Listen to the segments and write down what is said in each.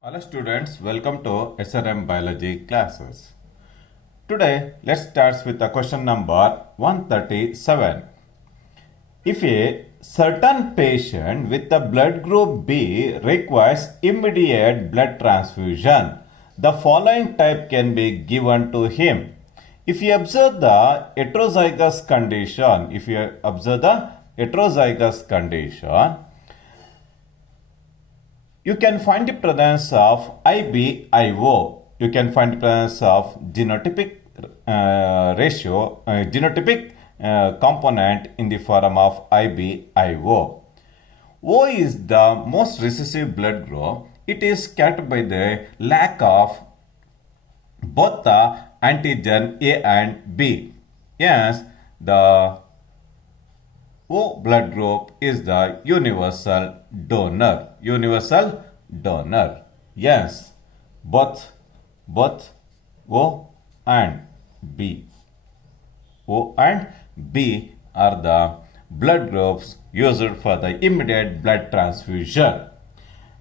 Hello students, welcome to SRM Biology classes. Today, let's start with the question number 137. If a certain patient with the blood group B requires immediate blood transfusion, the following type can be given to him. If you observe the heterozygous condition, you can find the presence of IBIO. You can find the presence of genotypic component in the form of IBIO. O is the most recessive blood group. It is characterized by the lack of both the antigen A and B. Yes, the O blood group is the universal donor. Universal donor. Yes, both O and B. O and B are the blood groups used for the immediate blood transfusion.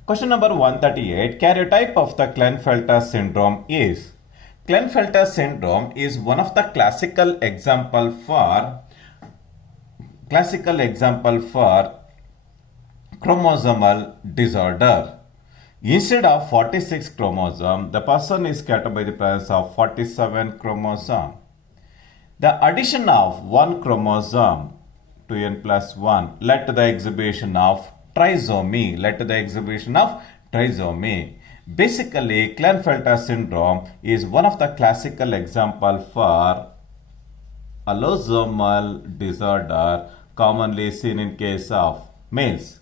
Question number 138. Karyotype of the Klinefelter syndrome is. Klinefelter syndrome is one of the classical example for chromosomal disorder. Instead of 46 chromosome, the person is categorized by the presence of 47 chromosome. The addition of one chromosome to n plus 1 led to the exhibition of trisomy. Basically, Klinefelter syndrome is one of the classical example for allosomal disorder commonly seen in case of males.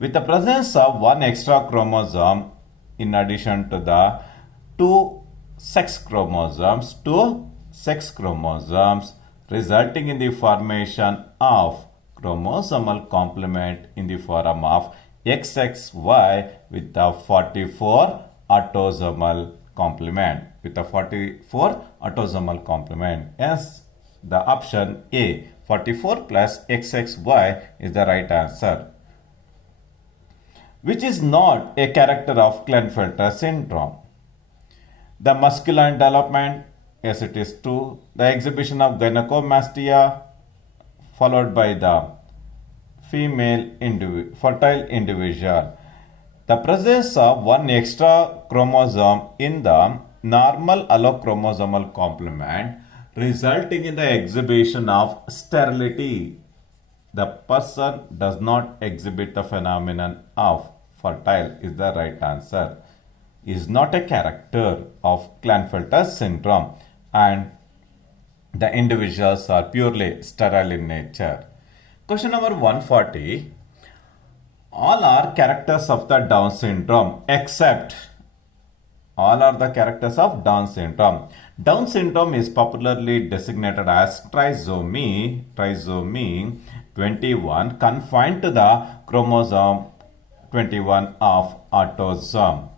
With the presence of one extra chromosome in addition to the two sex chromosomes, resulting in the formation of chromosomal complement in the form of XXY with the 44 autosomal complement. Yes, the option A, 44 plus XXY is the right answer. Which is not a character of Klinefelter syndrome. The masculine development, yes it is true. The exhibition of gynecomastia followed by the fertile individual. The presence of one extra chromosome in the normal allochromosomal complement resulting in the exhibition of sterility. The person does not exhibit the phenomenon of fertile is the right answer. Is not a character of Klinefelter syndrome and the individuals are purely sterile in nature. Question number 140. All are characters of the Down syndrome except all are the characters of Down syndrome. Down syndrome is popularly designated as trisomy 21 confined to the chromosome 21 of autosome.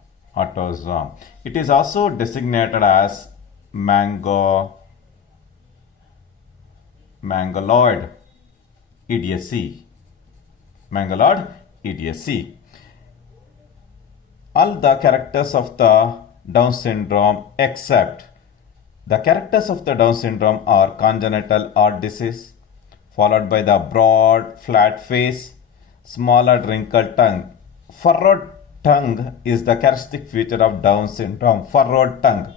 It is also designated as mangaloid idiocy. All the characters of the Down syndrome except the characters of the Down syndrome are congenital heart disease, followed by the broad, flat face, smaller wrinkled tongue. Furrowed tongue is the characteristic feature of Down syndrome. Furrowed tongue.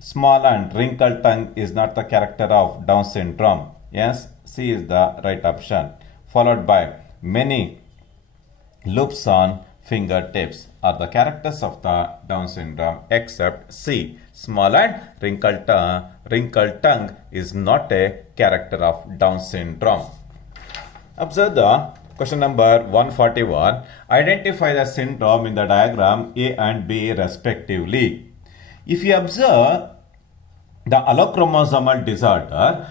Small and wrinkled tongue is not the character of Down syndrome. Yes, C is the right option. Followed by many loops on fingertips are the characters of the Down syndrome except C. Small and wrinkled tongue is not a character of Down syndrome. Observe the question number 141. Identify the syndrome in the diagram A and B respectively. If you observe the allochromosomal disorder,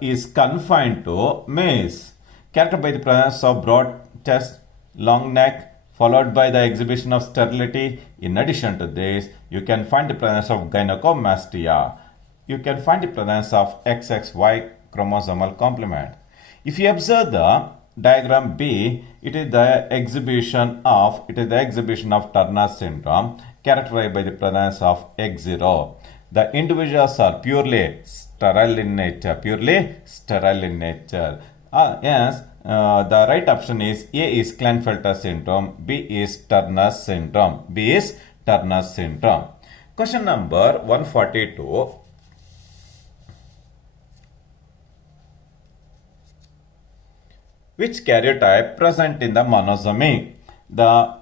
is confined to males, characterized by the presence of broad chest, long neck, followed by the exhibition of sterility. In addition to this, you can find the presence of gynecomastia. You can find the presence of XXY chromosomal complement. If you observe the diagram B, it is the exhibition of Turner syndrome characterized by the presence of X0. The individuals are purely sterile in nature. Yes, the right option is A is Klinefelter syndrome, B is Turner syndrome. Question number 142. Which karyotype present in the monosomy? The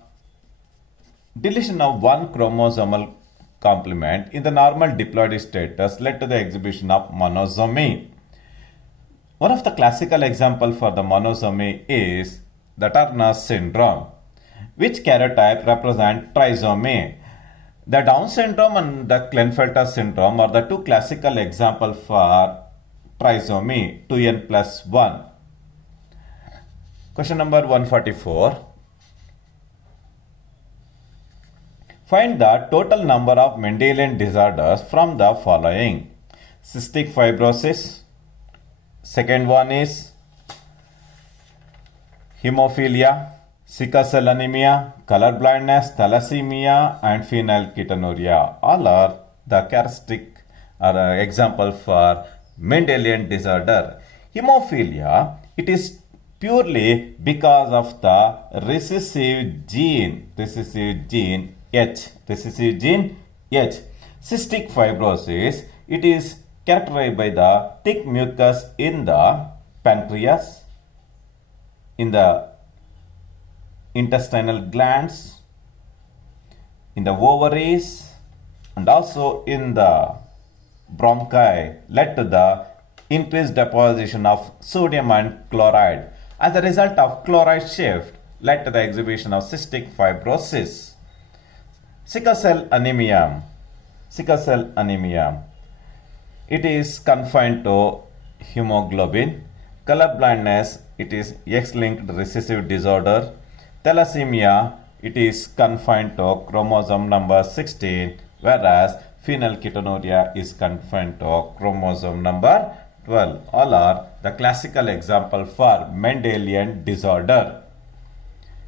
deletion of one chromosomal complement in the normal diploid status led to the exhibition of monosomy. One of the classical examples for the monosomy is the Turner syndrome. Which karyotype represent trisomy? The Down syndrome and the Klinefelter syndrome are the two classical examples for trisomy 2n plus 1. Question number 144. Find the total number of Mendelian disorders from the following. Cystic fibrosis. Second one is hemophilia, sickle cell anemia, color blindness, thalassemia, and phenylketonuria. All are the characteristic or example for Mendelian disorder. Hemophilia, it is purely because of the recessive gene H. Cystic fibrosis, it is characterized by the thick mucus in the pancreas, in the intestinal glands, in the ovaries, and also in the bronchi, led to the increased deposition of sodium and chloride. As a result of chloride shift, led to the exhibition of cystic fibrosis. Sickle cell anemia. It is confined to hemoglobin. Color blindness, it is X-linked recessive disorder. Thalassemia, it is confined to chromosome number 16, whereas phenylketonuria is confined to chromosome number 12. All are the classical example for Mendelian disorder.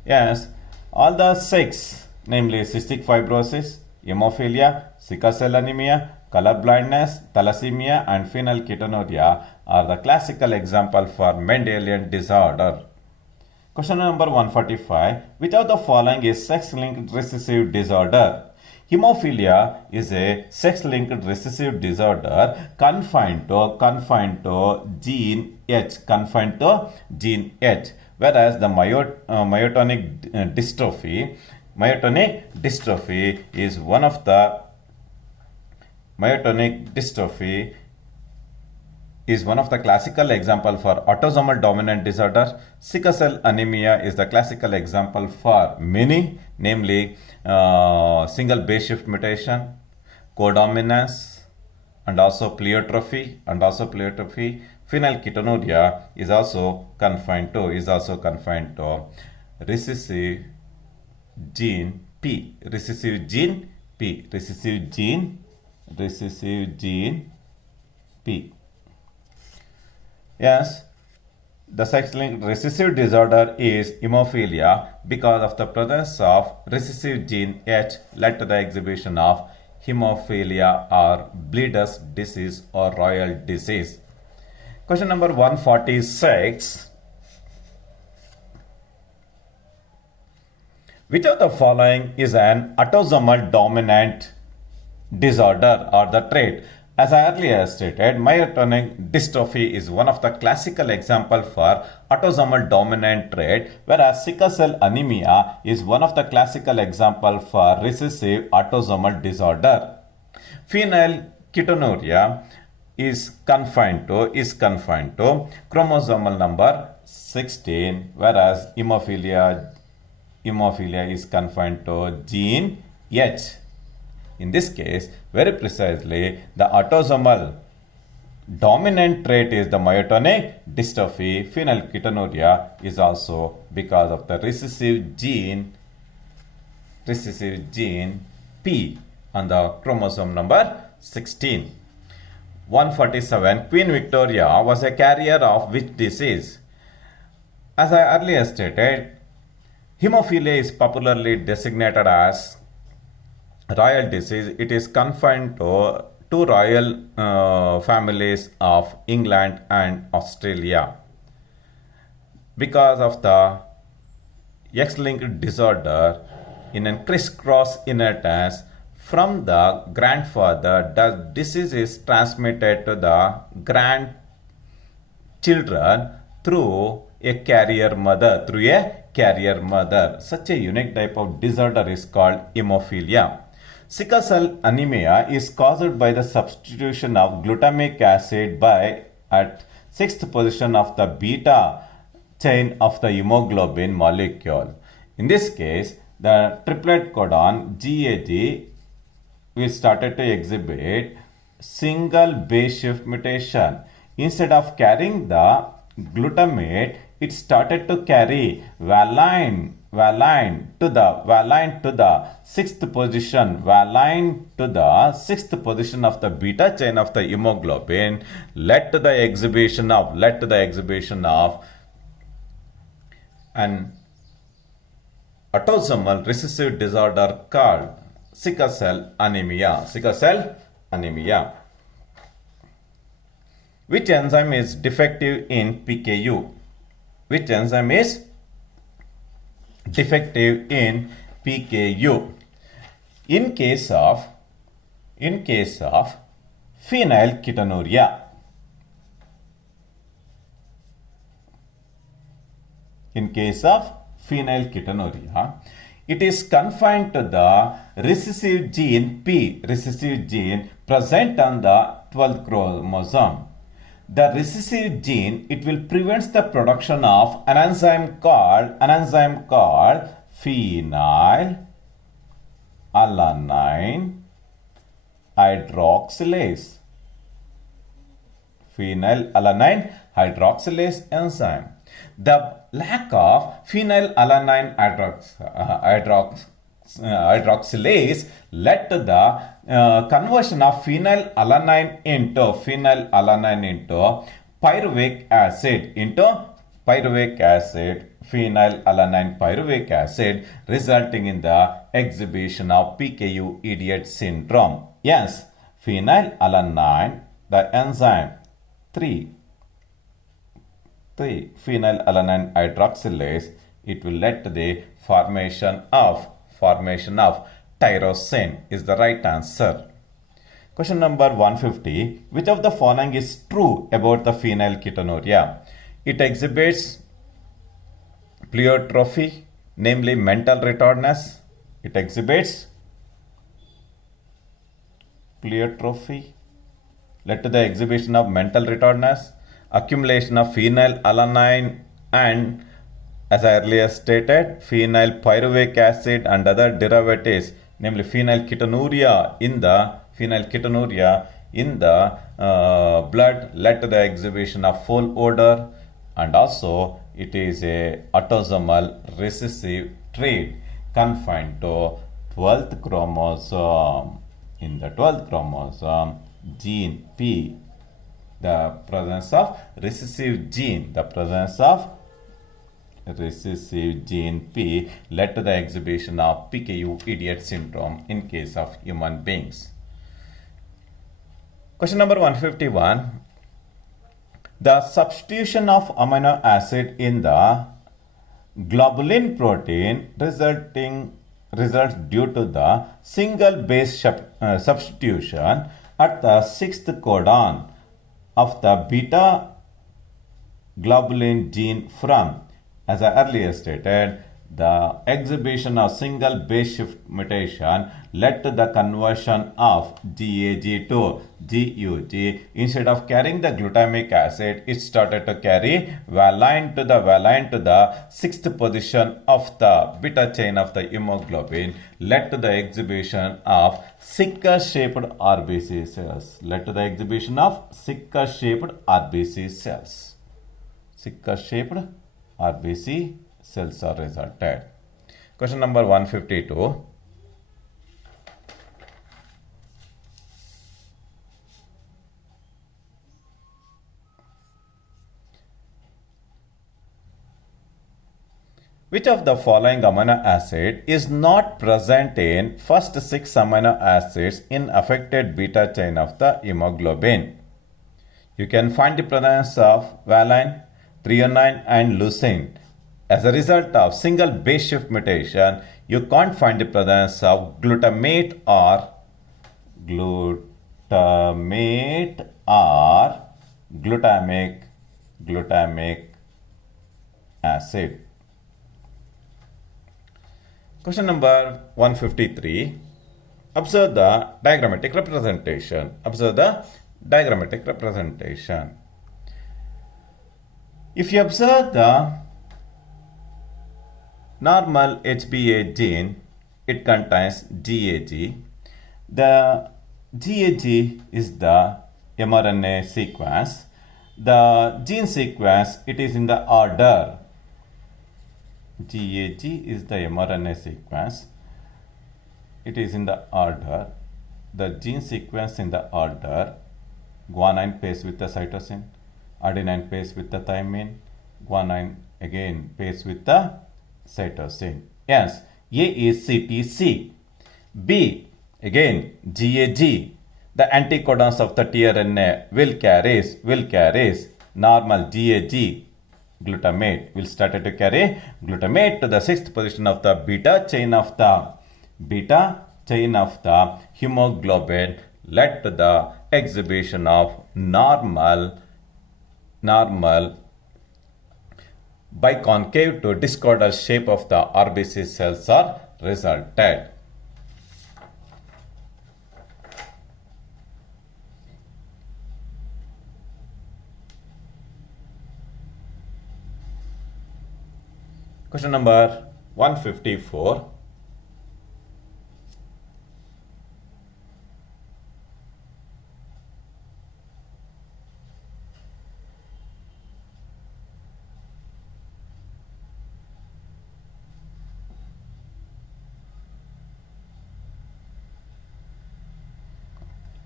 Yes, all the six, namely cystic fibrosis, hemophilia, sickle cell anemia, color blindness, thalassemia, and phenylketonuria are the classical example for Mendelian disorder. Question number 145. Which of the following is sex-linked recessive disorder? Hemophilia is a sex-linked recessive disorder confined to gene H, whereas the myotonic dystrophy is one of the classical example for autosomal dominant disorder. Sickle cell anemia is the classical example for many, namely single base shift mutation, codominance, and also pleiotrophy. Phenylketonuria is also confined to recessive gene P. Yes, the sex-linked recessive disorder is hemophilia because of the presence of recessive gene H led to the exhibition of hemophilia or bleeder's disease or royal disease. Question number 146. Which of the following is an autosomal dominant disorder or the trait? As I earlier stated, myotonic dystrophy is one of the classical examples for autosomal dominant trait, whereas sickle cell anemia is one of the classical examples for recessive autosomal disorder. Phenylketonuria is confined to chromosomal number 16, whereas hemophilia is confined to gene H. In this case, very precisely, the autosomal dominant trait is the myotonic dystrophy. Phenylketonuria is also because of the recessive gene P on the chromosome number 16. 147. Queen Victoria was a carrier of which disease? As I earlier stated, hemophilia is popularly designated as royal disease. It is confined to two royal families of England and Australia. Because of the X-linked disorder in a crisscross inheritance from the grandfather, the disease is transmitted to the grandchildren through a carrier mother. Such a unique type of disorder is called hemophilia. Sickle cell anemia is caused by the substitution of glutamic acid by at sixth position of the beta chain of the hemoglobin molecule. In this case, the triplet codon GAG we started to exhibit single base shift mutation. Instead of carrying the glutamate, it started to carry valine to the sixth position of the beta chain of the hemoglobin, led to the exhibition of an autosomal recessive disorder called sickle cell anemia. Which enzyme is defective in PKU? In case of phenylketonuria. It is confined to the recessive gene P, present on the 12th chromosome. The recessive gene, it will prevent the production of an enzyme called phenylalanine hydroxylase enzyme. The lack of phenylalanine hydroxylase led to the conversion of phenylalanine into pyruvate acid, resulting in the exhibition of PKU idiot syndrome. Yes, phenylalanine, the enzyme 3 phenylalanine hydroxylase, it will lead to the formation of tyrosine is the right answer. Question number 150. Which of the following is true about the phenylketonuria? It exhibits pleiotrophy, namely mental retardedness. It exhibits pleiotrophy, led to the exhibition of mental retardedness, accumulation of phenylalanine and, as I earlier stated, phenylpyruvate acid and other derivatives, namely phenylketonuria in the blood, led to the exhibition of foul odor, and also it is a autosomal recessive trait confined to 12th chromosome. In the 12th chromosome, gene P, the presence of recessive gene P led to the exhibition of PKU idiot syndrome in case of human beings. Question number 151. The substitution of amino acid in the globulin protein results due to the single base substitution at the sixth codon of the beta globulin gene from, as I earlier stated, the exhibition of single base shift mutation led to the conversion of GAG to GUG. Instead of carrying the glutamic acid, it started to carry valine to the sixth position of the beta chain of the hemoglobin, led to the exhibition of sickle-shaped RBC cells. Sickle-shaped RBC cells are resulted. Question number 152. Which of the following amino acid is not present in first 6 amino acids in affected beta chain of the hemoglobin? You can find the presence of valine, threonine and leucine. As a result of single base shift mutation, you can't find the presence of glutamate or glutamic acid. Question number 153. Observe the diagrammatic representation. Observe the diagrammatic representation. If you observe the normal HBA gene, it contains GAG. The GAG is the mRNA sequence. The gene sequence, it is in the order. GAG is the mRNA sequence. It is in the order. The gene sequence in the order. Guanine pairs with the cytosine. Adenine pairs with the thymine. Guanine again pairs with the cytosine. Yes, A is CTC. B again GAG. The anticodons of the tRNA will carries normal GAG. Glutamate will start to carry glutamate to the 6th position of the beta chain of the hemoglobin, led to the exhibition of normal biconcave to discoidal shape of the RBC cells are resulted. Question number 154.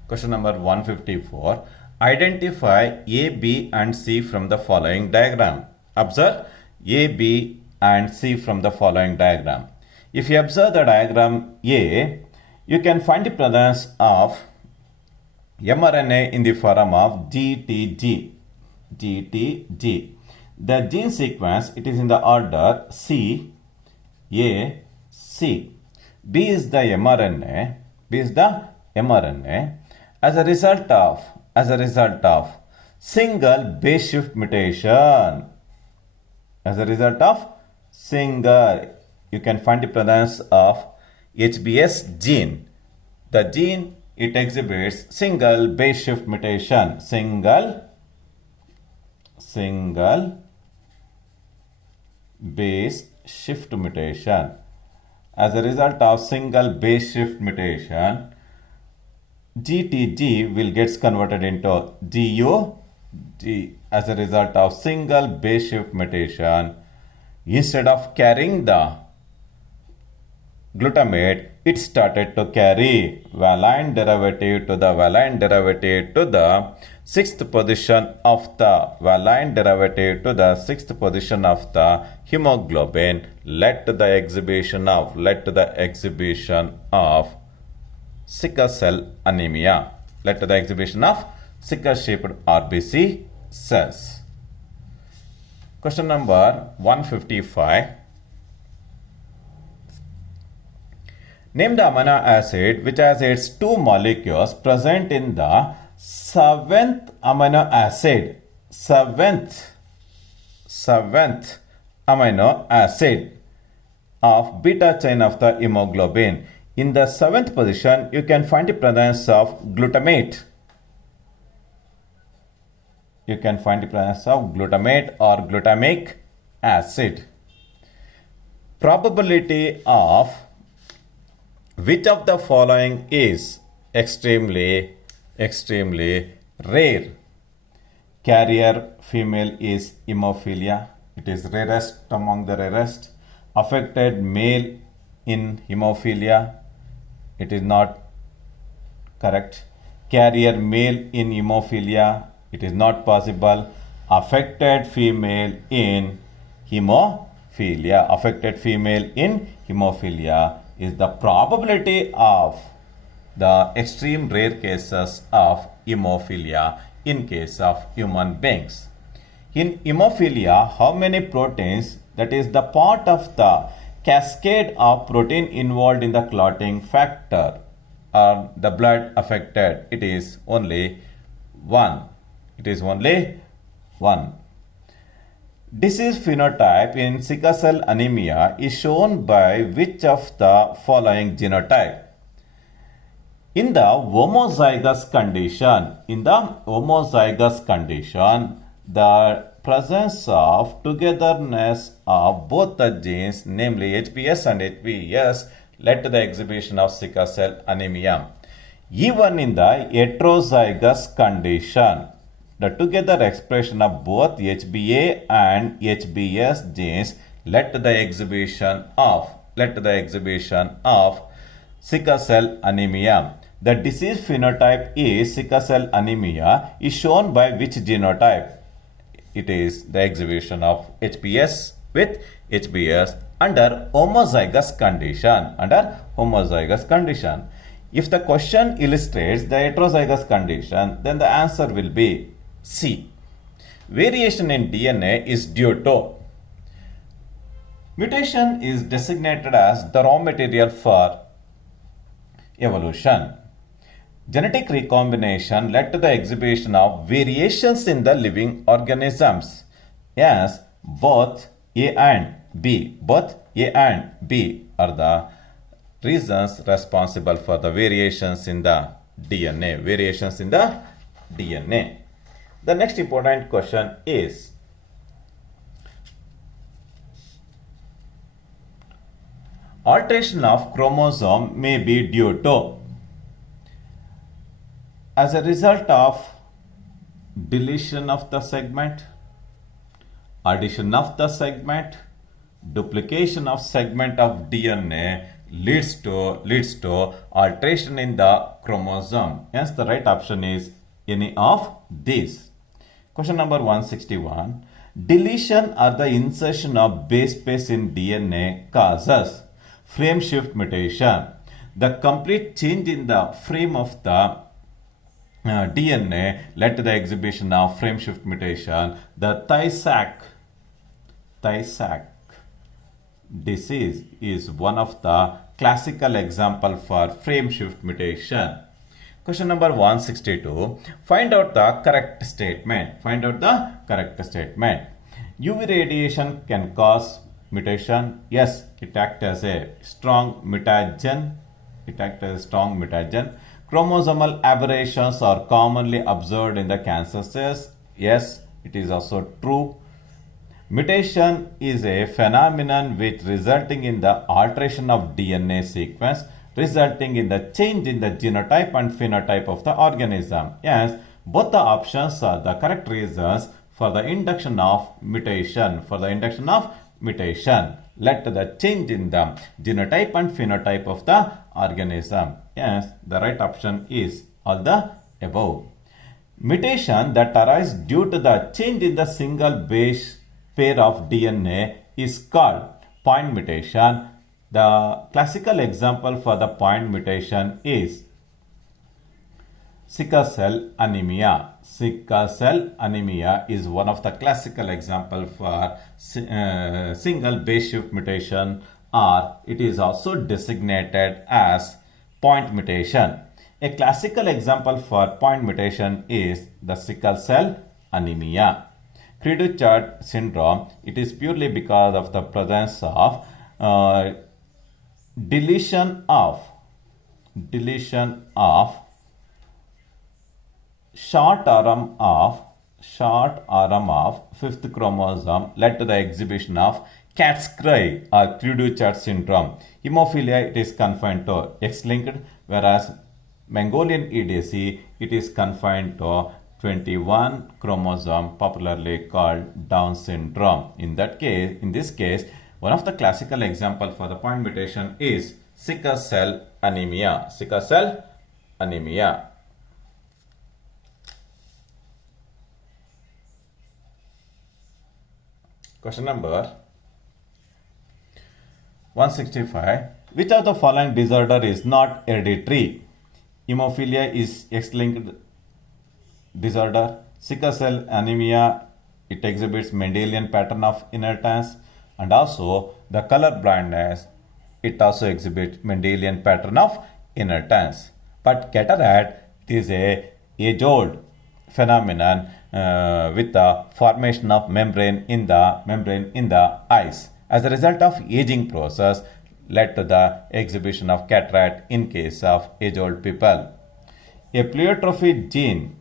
Question number 154. Identify A, B and C from the following diagram. Observe A, B and C from the following diagram. If you observe the diagram A, you can find the presence of mRNA in the form of GTG. The gene sequence, it is in the order C, A, C. B is the mRNA. As a result of single base shift mutation. You can find the presence of HBS gene. The gene, it exhibits single base shift mutation. Single base shift mutation. As a result of single base shift mutation, GTG will gets converted into GUG. As a result of single base shift mutation, instead of carrying the glutamate, it started to carry valine derivative to the 6th position of the hemoglobin, led to the exhibition of sickle cell anemia, led to the exhibition of sickle shaped RBC cells. Question number 155. Name the amino acid which has its 2 molecules present in the 7th amino acid. 7th amino acid of beta chain of the hemoglobin. In the 7th position, you can find the presence of glutamate. You can find the presence of glutamate or glutamic acid. Probability of which of the following is extremely rare? Carrier female is hemophilia. It is rarest among the rarest. Affected male in hemophilia. It is not correct. Carrier male in hemophilia. It is not possible. Affected female in hemophilia. hemophilia. Affected female in hemophilia is the probability of the extreme rare cases of hemophilia in case of human beings. In hemophilia, how many proteins, that is the part of the cascade of protein involved in the clotting factor, are the blood affected? It is only one. It is only one. Disease phenotype in sickle cell anemia is shown by which of the following genotype? In the homozygous condition, the presence of togetherness of both the genes, namely HbS and HbS, led to the exhibition of sickle cell anemia. Even in the heterozygous condition, the together expression of both HbA and HbS genes led to the exhibition of sickle cell anemia. The disease phenotype is sickle cell anemia is shown by which genotype? It is the exhibition of HbS with HbS under homozygous condition. If the question illustrates the heterozygous condition, then the answer will be C. Variation in DNA is due to mutation is designated as the raw material for evolution. Genetic recombination led to the exhibition of variations in the living organisms. Yes, both A and B are the reasons responsible for the variations in the DNA. The next important question is, alteration of chromosome may be due to as a result of deletion of the segment, addition of the segment, duplication of segment of DNA leads to alteration in the chromosome. Hence the right option is any of these. Question number 161. Deletion or the insertion of base pairs in DNA causes frame shift mutation. The complete change in the frame of the DNA led to the exhibition of frame shift mutation. The Tay-Sachs disease is one of the classical example for frame shift mutation. Question number 162. Find out the correct statement. UV radiation can cause mutation. Yes, it acts as a strong mutagen. Chromosomal aberrations are commonly observed in the cancer cells. Yes, it is also true. Mutation is a phenomenon which resulting in the alteration of DNA sequence, resulting in the change in the genotype and phenotype of the organism. Yes, both the options are the correct reasons for the induction of mutation. Led to the change in the genotype and phenotype of the organism. Yes, the right option is all the above. Mutation that arise due to the change in the single base pair of DNA is called point mutation. The classical example for the point mutation is sickle cell anemia. Sickle cell anemia is one of the classical example for single base shift mutation, or it is also designated as point mutation. A classical example for point mutation is the sickle cell anemia. Cru-du-Chat syndrome, it is purely because of the presence of deletion of short arm of fifth chromosome led to the exhibition of cat's cry or Cru-du-Chat syndrome. Hemophilia, it is confined to X-linked, whereas Mongolian EDC, it is confined to 21 chromosome, popularly called Down syndrome. In this case, one of the classical example for the point mutation is sickle cell anemia. Question number 165. Which of the following disorder is not hereditary? Hemophilia is X-linked disorder. Sickle cell anemia, it exhibits Mendelian pattern of inheritance, and also the color blindness, it also exhibits Mendelian pattern of inheritance. But cataract is a age-old phenomenon with the formation of membrane in the eyes. As a result of aging process, led to the exhibition of cataract in case of age-old people. A pleiotrophy gene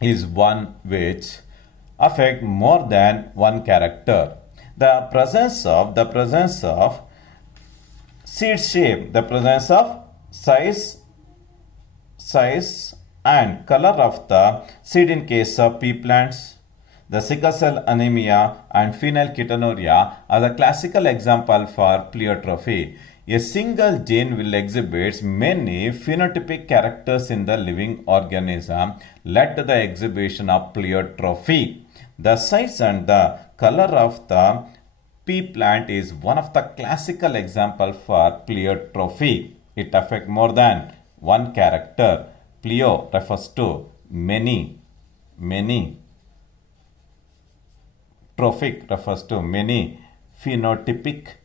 is one which affect more than one character. The presence of seed shape, the presence of size and color of the seed in case of pea plants. The sickle cell anemia and phenylketonuria are the classical example for pleiotrophy. A single gene will exhibit many phenotypic characters in the living organism, led to the exhibition of pleiotrophy. The size and the color of the pea plant is one of the classical example for pleiotrophy. It affects more than one character. Pleo refers to many. Trophic refers to many phenotypic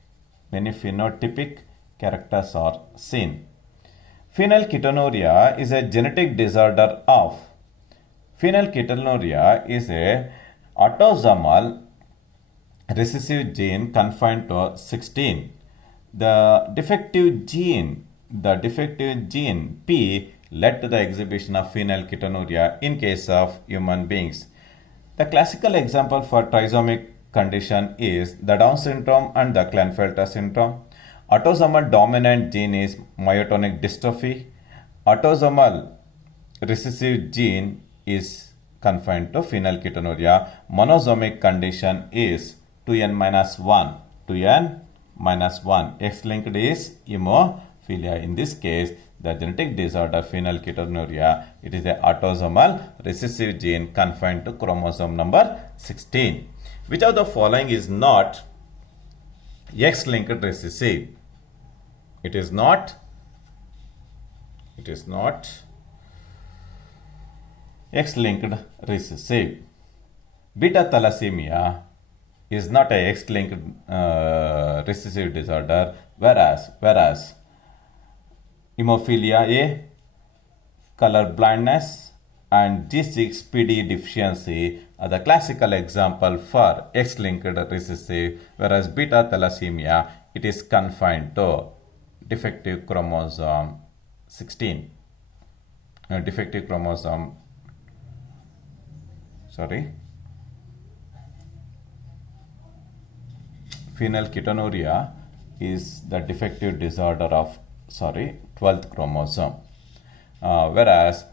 characters are seen. Phenylketonuria is a genetic disorder of. Phenylketonuria is a autosomal recessive gene confined to 16. The defective gene P led to the exhibition of phenylketonuria in case of human beings. The classical example for trisomic condition is the Down syndrome and the Klinefelter syndrome. Autosomal dominant gene is myotonic dystrophy. Autosomal recessive gene is confined to phenylketonuria. Monosomic condition is 2n-1. 2n-1. X-linked is hemophilia. In this case, the genetic disorder phenylketonuria, it is the autosomal recessive gene confined to chromosome number 16. Which of the following is not X-linked recessive? It is not X-linked recessive. Beta thalassemia is not a X-linked recessive disorder, whereas hemophilia A, color blindness, and G6PD deficiency are the classical example for X-linked recessive, whereas beta thalassemia, it is confined to defective chromosome 16. Defective chromosome, phenylketonuria is the defective disorder of 12th chromosome, whereas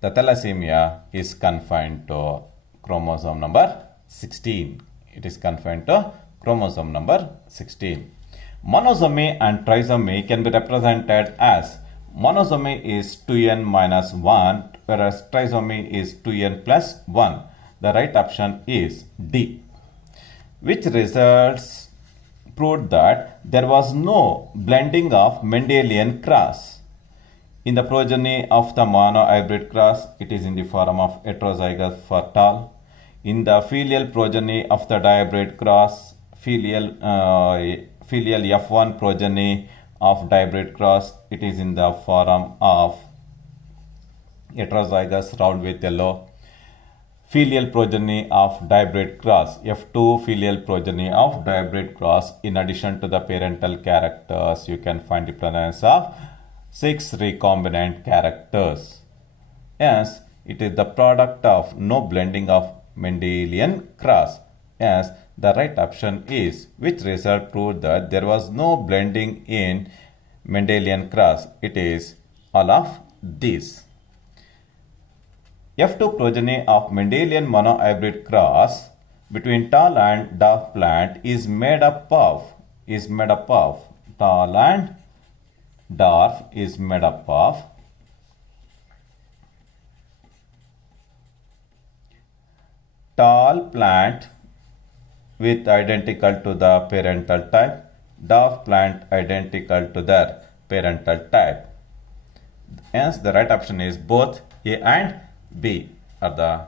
the thalassemia is confined to chromosome number 16. It is confined to chromosome number 16. Monosomy and trisomy can be represented as monosomy is 2n-1, whereas trisomy is 2n plus 1. The right option is D. Which results proved that there was no blending of Mendelian cross. In the progeny of the monohybrid cross, it is in the form of heterozygous for tall. In the filial progeny of the dihybrid cross, filial F1 progeny of dihybrid cross, it is in the form of heterozygous round with yellow. Filial progeny of dihybrid cross, F2 filial progeny of dihybrid cross. In addition to the parental characters, you can find the presence of 6 recombinant characters. Hence, it is the product of no blending of Mendelian cross. Hence, the right option is which result proved that there was no blending in Mendelian cross. It is all of these. F2 progeny of Mendelian monohybrid cross between tall and dwarf plant is made up of tall and dwarf is made up of tall plant with identical to the parental type, dwarf plant identical to their parental type. Hence, the right option is both A and B are the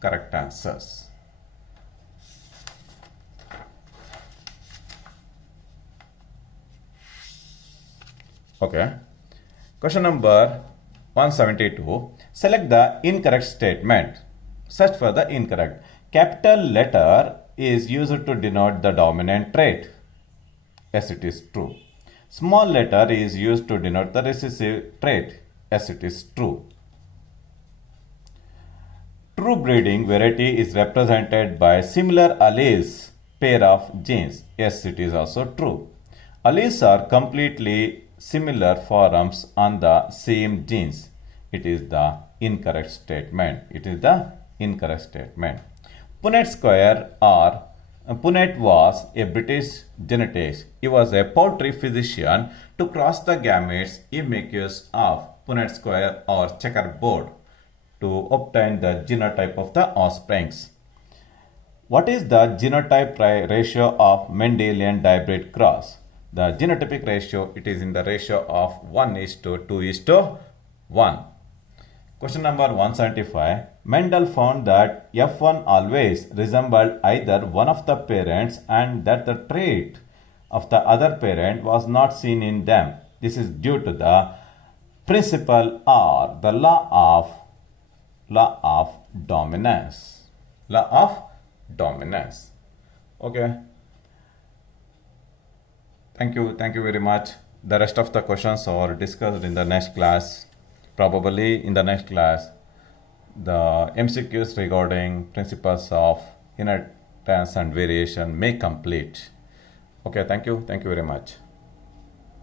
correct answers. Okay. Question number 172. Select the incorrect statement. Search for the incorrect. Capital letter is used to denote the dominant trait. Yes, it is true. Small letter is used to denote the recessive trait. Yes, it is true. True breeding variety is represented by similar alleles pair of genes. Yes, it is also true. Alleles are completely similar forms on the same genes. It is the incorrect statement. It is the incorrect statement. Punnett Square or Punnett was a British genetist. He was a poultry physician. To cross the gametes, he makes use of Punnett Square or checkerboard to obtain the genotype of the offsprings. What is the genotype ratio of Mendelian dibreed cross? The genotypic ratio, it is in the ratio of 1:2:1. Question number 175. Mendel found that F1 always resembled either one of the parents and that the trait of the other parent was not seen in them. This is due to the principle or the law of dominance. Law of dominance. Okay. Thank you very much. The rest of the questions are discussed in the next class. Probably in the next class, the MCQs regarding principles of inheritance and variation may complete. Okay, thank you very much.